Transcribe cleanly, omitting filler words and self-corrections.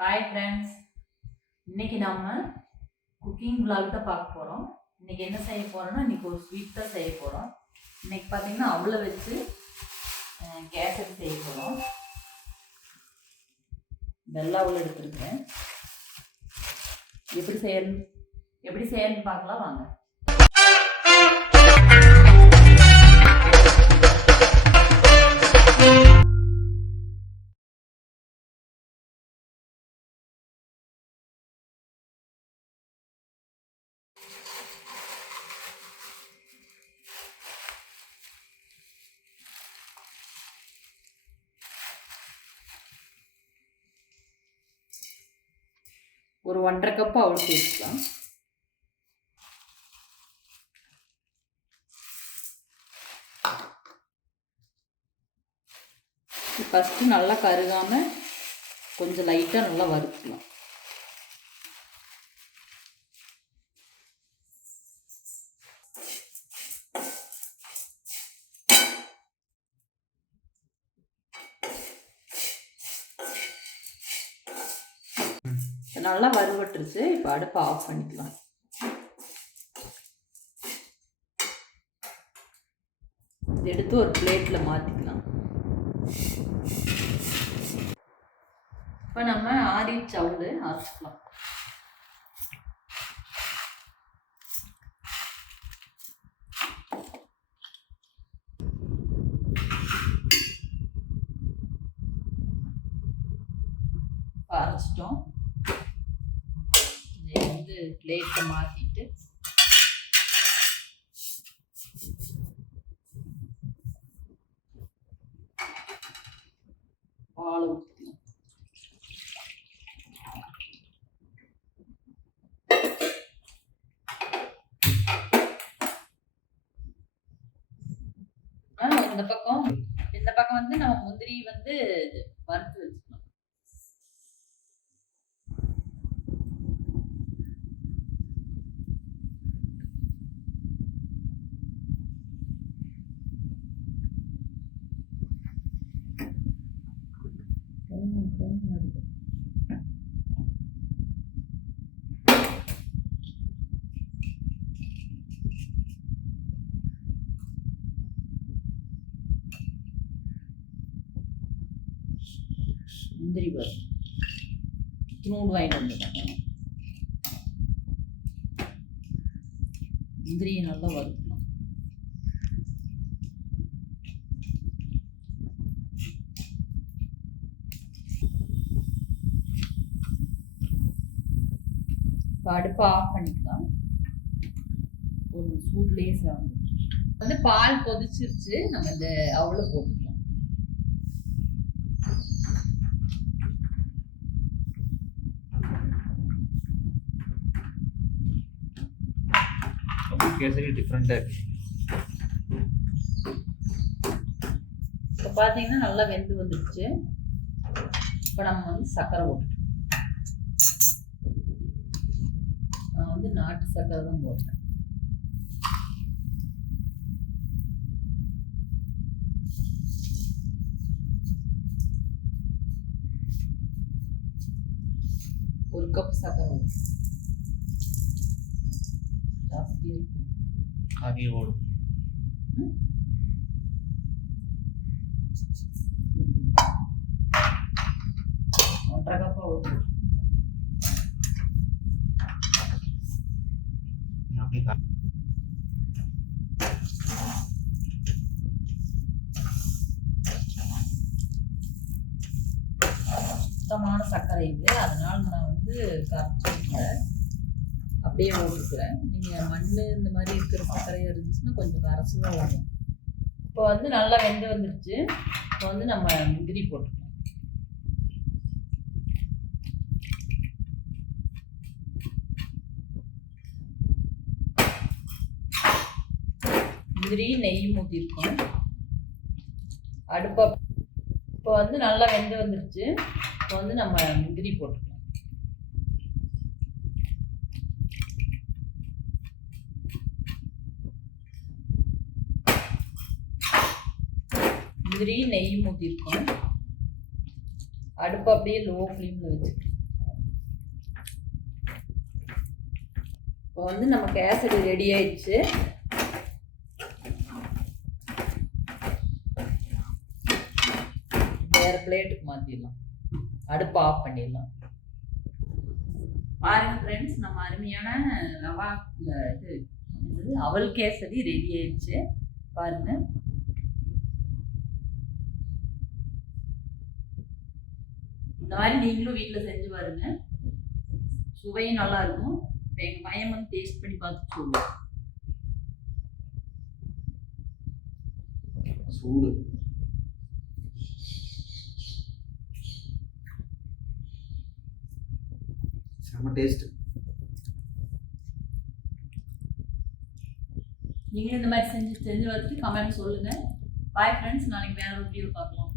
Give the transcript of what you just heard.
Hi friends, இன்னைக்கு நம்ம cooking vlog தான் பார்க்க போகிறோம். இன்னைக்கு என்ன செய்ய போகிறோம்னா, இன்னைக்கு ஒரு ஸ்வீட் தான் செய்ய போகிறோம். இன்னைக்கு பார்த்தீங்கன்னா அவளை வச்சு கேசரி செய்ய போகிறோம். வெள்ளை அவள் எடுத்துருக்கேன். எப்படி செய்யணும்னு பார்க்கலாம் வாங்க. ஒரு 1.5 கப் அவள் சேர்த்துக்கலாம். ஃபஸ்ட்டு நல்லா கருகாமல் கொஞ்சம் லைட்டாக நல்லா வறுக்கலாம். நல்லா வறுபட்டுருச்சு. இப்போ அடுப்பை ஆஃப் பண்ணிக்கலாம். எடுத்து ஒரு பிளேட்டில் மாற்றிக்கலாம். இப்போ நம்ம ஆறிச்சு அவள் அரைச்சிக்கலாம். அரைச்சிட்டோம். இதை வந்து பிளேட்டை மாற்றிட்டு பால் ஊற்றிக்கலாம். இந்த பக்கம் வந்து நம்ம முந்திரி வந்து வறுத்து வச்சுக்கலாம். முந்திரி வரும் நூறு வாங்கிட்டு வந்துட்டேன். முந்திரியை நல்லா வறுக்கணும். இப்போ அடுப்பை ஆஃப் பண்ணிக்கலாம். ஒரு சூட்லேயே வந்து பால் கொதிச்சிருச்சு. நம்ம இந்த அவளை போட்டுக்கலாம். கேசரி டிஃப்ரெண்டா இருக்கு. இப்போ பார்த்தீங்கன்னா நல்லா வெந்து வந்துடுச்சு. இப்போ நம்ம வந்து சர்க்கரை போட்டுக்கலாம். நான் வந்து நாட்டு சர்க்கரை தான் போடுறேன். ஒரு கப் சர்க்கரை ஜாஸ்தி ஆகி ஓடும். 1.5 கப் ஓடும். சுத்தமான சர்க்கரை இது, அதனால நான் வந்து கரைச்சி அப்படியே ஓட்டுக்கிறேன். நீங்கள் மண் இந்த மாதிரி இருக்கிற சர்க்கரையாக இருந்துச்சுன்னா கொஞ்சம் கரைச்சி தான் ஓடும். இப்போ வந்து நல்லா வெந்து வந்துடுச்சு. இப்போ வந்து நம்ம முந்திரி போட்டுக்கலாம். முந்திரி நெய் ஊற்றிருக்கோம். அடுப்பை இப்போ வந்து நல்லா வெந்து வந்துடுச்சு. இப்போ வந்து நம்ம முந்திரி போட்டுக்கலாம். முந்திரி நெய் ஊற்றிருக்கோம். அடுப்பு அப்படியே லோ ஃப்ளேமில் வச்சுக்கலாம். இப்போ வந்து நம்ம கேசரி ரெடி ஆயிடுச்சு. வேற பிளேட்டுக்கு மாத்திடலாம். அடுப்பு ஆஃப் பண்ணிடலாம். பாருங்க ஃப்ரெண்ட்ஸ், நம்ம அருமையான ரவா இது அவல் கேசரி ரெடி ஆயிடுச்சு. பாருங்க. இந்த மாதிரி நீங்களும் வீட்டில் செஞ்சு பாருங்க. சுவையும் நல்லா இருக்கும். இப்போ எங்கள் பையன் வந்து டேஸ்ட் பண்ணி பார்த்து சொல்லுவோம். சூடு. செம்ம டேஸ்ட். நீங்களும் இந்த மாதிரி செஞ்சு பார்த்துட்டு கமெண்ட் சொல்லுங்க. பாய் ஃப்ரெண்ட்ஸ், நாளைக்கு வேற ஒரு வீடியோ பார்க்கலாம்.